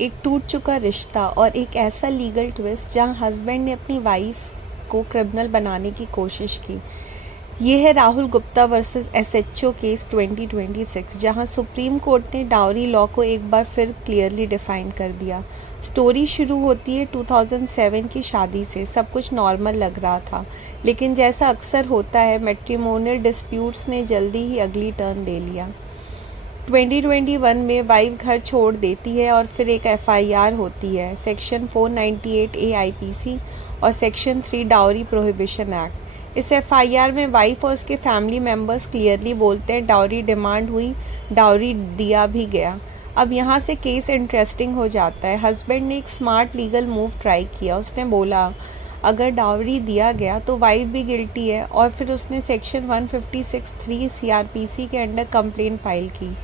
एक टूट चुका रिश्ता और एक ऐसा लीगल ट्विस्ट जहां हस्बैंड ने अपनी वाइफ को क्रिमिनल बनाने की कोशिश की। ये है Rahul Gupta versus SHO case 2026, जहां सुप्रीम कोर्ट ने डाउरी लॉ को एक बार फिर क्लियरली डिफाइन कर दिया। स्टोरी शुरू होती है 2007 की शादी से। सब कुछ नॉर्मल लग रहा था, लेकिन जैसा अक्सर होता है मैट्रिमोनियल डिस्प्यूट्स ने जल्दी ही अगली टर्न ले लिया। 2021 में वाइफ घर छोड़ देती है और फिर एक एफआईआर होती है, सेक्शन 498 AIPC और सेक्शन 3 डाउरी प्रोहिबिशन एक्ट। इस एफआईआर में वाइफ और उसके फैमिली मेंबर्स क्लियरली बोलते हैं डाउरी डिमांड हुई, डाउरी दिया भी गया। अब यहाँ से केस इंटरेस्टिंग हो जाता है। हस्बैंड ने एक स्मार्ट लीगल मूव ट्राई किया। उसने बोला अगर डाउरी दिया गया तो वाइफ भी गिल्टी है, और फिर उसने सेक्शन 156(3) CRPC के अंडर कंप्लेंट फाइल की।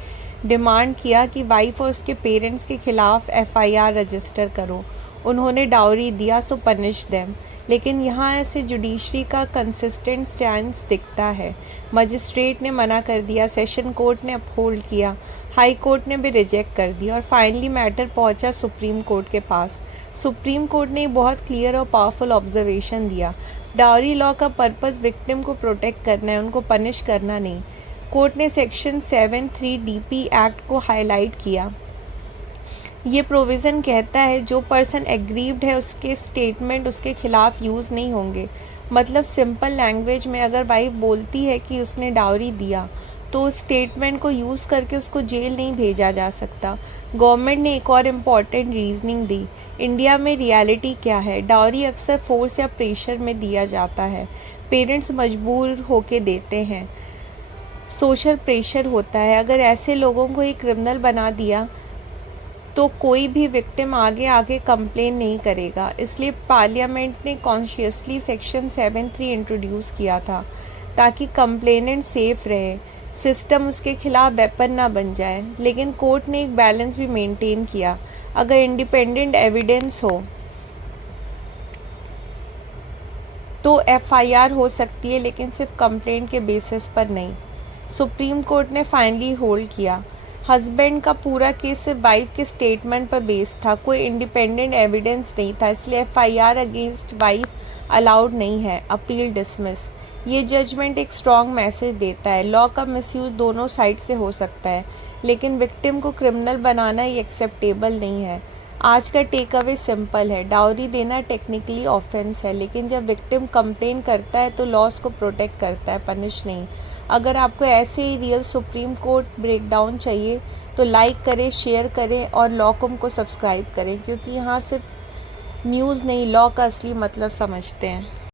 डिमांड किया कि वाइफ और उसके पेरेंट्स के खिलाफ एफआईआर रजिस्टर करो। उन्होंने डाउरी दिया, सो पनिश देम। लेकिन यहाँ ऐसे जुडिशरी का कंसिस्टेंट स्टैंस दिखता है। मजिस्ट्रेट ने मना कर दिया, सेशन कोर्ट ने अपहोल्ड किया, हाई कोर्ट ने भी रिजेक्ट कर दिया, और फाइनली मैटर पहुंचा सुप्रीम कोर्ट के पास। सुप्रीम कोर्ट ने एक बहुत क्लियर और पावरफुल ऑब्जर्वेशन दिया। डाउरी लॉ का पर्पस विक्टिम को प्रोटेक्ट करना है, उनको पनिश करना नहीं। कोर्ट ने सेक्शन 7(3) DP एक्ट को हाईलाइट किया। ये प्रोविज़न कहता है जो पर्सन एग्रीव्ड है उसके स्टेटमेंट उसके खिलाफ यूज़ नहीं होंगे। मतलब सिंपल लैंग्वेज में अगर वाइफ बोलती है कि उसने डाउरी दिया, तो उस स्टेटमेंट को यूज़ करके उसको जेल नहीं भेजा जा सकता। गवर्नमेंट ने एक और इम्पॉर्टेंट रीजनिंग दी। इंडिया में रियलिटी क्या है? डाउरी अक्सर फोर्स या प्रेशर में दिया जाता है। पेरेंट्स मजबूर होके देते हैं, सोशल प्रेशर होता है। अगर ऐसे लोगों को ही क्रिमिनल बना दिया तो कोई भी विक्टिम आगे आगे कंप्लेन नहीं करेगा। इसलिए पार्लियामेंट ने कॉन्शियसली सेक्शन 7(3) इंट्रोड्यूस किया था, ताकि कंप्लेनेंट सेफ रहे, सिस्टम उसके खिलाफ वेपन ना बन जाए। लेकिन कोर्ट ने एक बैलेंस भी मेंटेन किया। अगर इंडिपेंडेंट एविडेंस हो तो एफआईआर हो सकती है, लेकिन सिर्फ कंप्लेंट के बेसिस पर नहीं। सुप्रीम कोर्ट ने फाइनली होल्ड किया। हस्बैंड का पूरा केस सिर्फ वाइफ के स्टेटमेंट पर बेस्ड था, कोई इंडिपेंडेंट एविडेंस नहीं था, इसलिए एफआईआर अगेंस्ट वाइफ अलाउड नहीं है, अपील डिसमिस। ये जजमेंट एक स्ट्रॉन्ग मैसेज देता है, लॉ का मिसयूज दोनों साइड से हो सकता है, लेकिन विक्टिम को क्रिमिनल बनाना ही एक्सेप्टेबल नहीं है। आज का टेक अवे सिंपल है, डाउरी देना टेक्निकली ऑफेंस है, लेकिन जब विक्टिम कंप्लेन करता है तो लॉस को प्रोटेक्ट करता है, पनिश नहीं। अगर आपको ऐसे ही रियल सुप्रीम कोर्ट ब्रेकडाउन चाहिए तो लाइक करें, शेयर करें और लॉकम को सब्सक्राइब करें, क्योंकि यहाँ सिर्फ न्यूज़ नहीं, लॉ का असली मतलब समझते हैं।